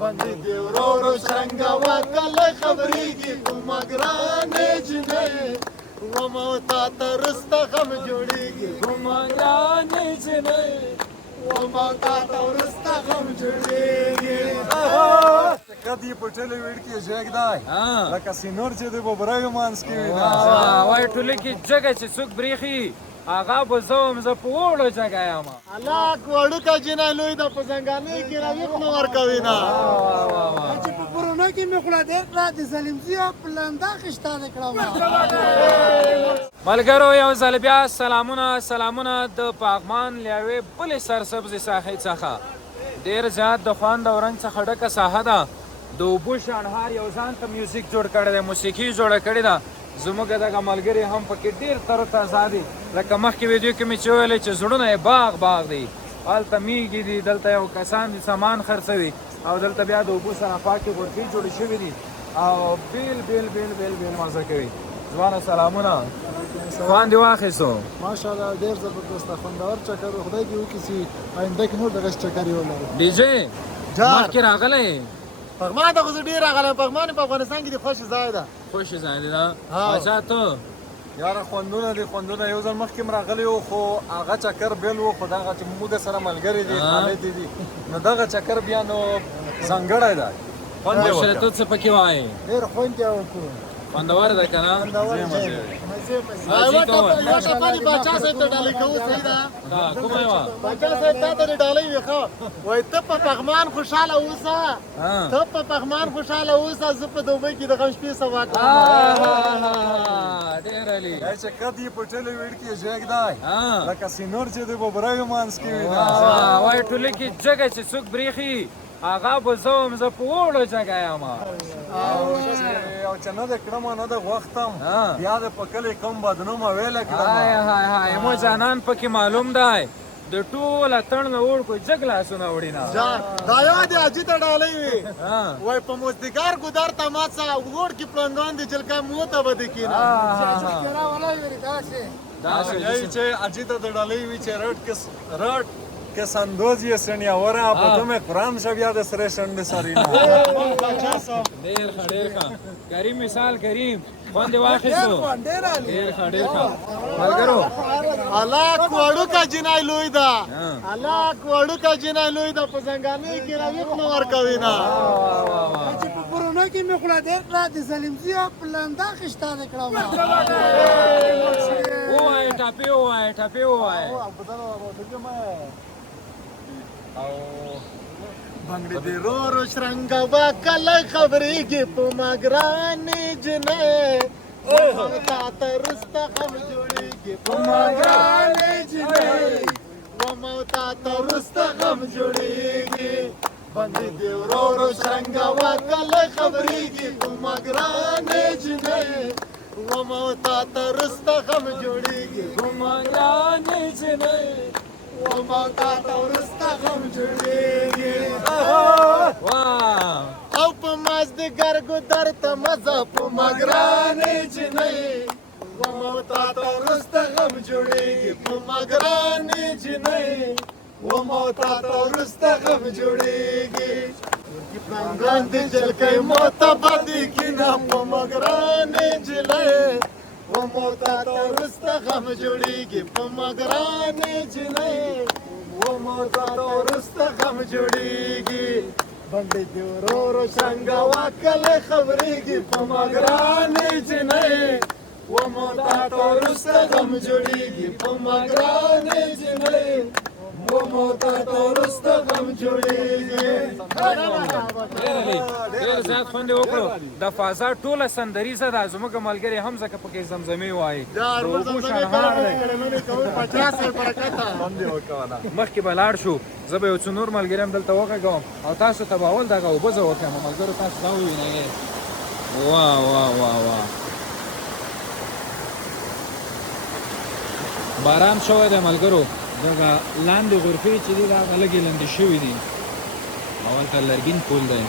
باندې دی ورو څنګه وکړه خبرېږي کومه ګرانې جنۍ ومو تا ته رسته غم جوړېږي کومه ګرانې جنۍ ومو تا ته رسته غم جوړېږي کدی په ټلې ویډ کې ژګ دی لکه سینور چې د ببرایو مانس کې وي وای ټولې کې جګه چې څوک بریخي هغه به زه زه په وړو جګه یم هلاک وړوکه جنۍ لوی ده په زنګانۍ کې راویښ نه ورکوي نه چې په پرونه کې مې خوله دې کړه د ظلمزیه په لنده خشتانه کړه ملګرو یو ځل بیا سلامونه د پغمان له یوې بلې سرسبزې ساحې څخه ډېر زیات د خوند او رنګ څخه ډکه ساحه ده د اوبو شانهار یو ځان ته میوزیک جوړ کړی دی موسیقي جوړه کړې ده زموږ دغه ملګري هم پکې ډېر تروتازه دي لکه مخکې ویډیو کې مې چې ویلې چې زړونه یې باغ دي هلته میږي دي دلته یو کسان دي سامان خرڅوي او دلته بیا د اوبو سره پاکې غرفې جوړې شوي دي او بیل مزه کوي ځوانه سلامونه خوند دې واخیستو ماشاءالله ډېر زبردست خوندور چکر خدای دې وکړي چې آینده کې نور دغه چکر یې ولرو ډي جې مخکې راغلی پغمان ته خو زه ډېر راغلی پغمان په افغانستان کې د خوښ ځای ده خوښ ځای دی دا اچھا ته یاره خوندونه دي خوندونه یو ځل مخکې م راغلی وو خو هغه چکر بیل وو خو دغه چې موږ سره ملګري دي خالد دي نو دغه چکر بیا نو ځانګړی دی خوند یې وکړ ته څه پکې وایې ډېر خوند یې وکړو خوندور ده که نه یوه ټپه دې باچا صاحب ته ډالۍ کوو صحیح ده کومه یوه باچا صاحب تا ته دې ډالۍ وي ښه وایي ته په پغمان خوشحاله اوسه ته په پغمان خوشحاله اوسه زه په دوبۍ کې د غم شپې سبا کوم ډېر علي دا چې کدی په ټلې ویډ کې ژګ دی لکه سینور چې د ببرایو مانس کې وي وای ټولې کې جګه چې څوک بریخي هغه به زه په وړو جګه یم او چې نه د کړم نه د غوښتم بیا د په کلي کوم بدنومه ویله کړم هاي مو جانان پکې معلوم دی د ټوله تڼ مې وړ کو جګ لاسونه وړي نه دا یو د اجي ته ډالۍ وي وای په مزدګار ګودر تماسا وګور کې پلنګان دي جلکا موته بده کینا دا چې اجي ته ډالۍ وي چې رټ که سندوز یې سنیاوره په دومره قرآن شو بیا د سره شنډې سرینا ډېر ښه کریم مثال کریم خوند یې واخیستو ډېر ښه ملګرو هلاک وړوکه جنۍ لوی ده هلاک وړوکه جنۍ لوی ده په زنګانۍ کې راویښ نه ورکوي نه چې په پرونه کې مې خوله دې کړه د ظلمزیه په لنده خشتانه کړه ووایه ټاپې ووایه او بنګړې دې رو شرنګه وکړه خبرېږي په ما ګرانې جنۍ ومو تا ته رسته غم جوړېږي په ما ګرانې جنۍ ومو تا ته رسته غم جوړېږي بنګړې دې ورو شرنګه وکړه خبرېږي په ما ګرانې جنۍ ومو تا ته رسته غم جوړېږي په ما ګرانې جنۍ ومو تا ته ورسته غم جوړېږي او په مازدیګر ګودر ته مزه په ما ګرانې جنۍ ومو تا ته ورسته غم جوړېږي په ما ګرانې جنۍ ومو تا ته ورسته غم جوړېږي پلنګان دي جلکۍ موته بده کینا په ما ګرانې جنۍ ومو تا ته ورسته غم جوړېږي په ما ګرانې جنۍ ومو تا ته ورسته غم جوړېږي بنګړې دې ورو څنګه وکړه خبرېږي په ما ګرانې جنۍ ومو تا ته ورسته غم جوړېږي په ما ګرانې جنۍ ومو تا ته ورسته غم جوړېږي ډېر زیات خوند یې وکړو د فضا ټوله سندریزه ده زموږ ملګري هم ځکه پکې زمزمې وایي مخکې به لاړ شو زه به یو څو نور ملګري هم دلته وغږوم او تاسو ته به اول دغه اوبه زه وکړم ملګرو تاسو دا ووینئ واه باران شوی دی ملګرو دغه لاندې غرفې چې دي دا هغه لږې لندې شوي دي اول ته لرګین پول دی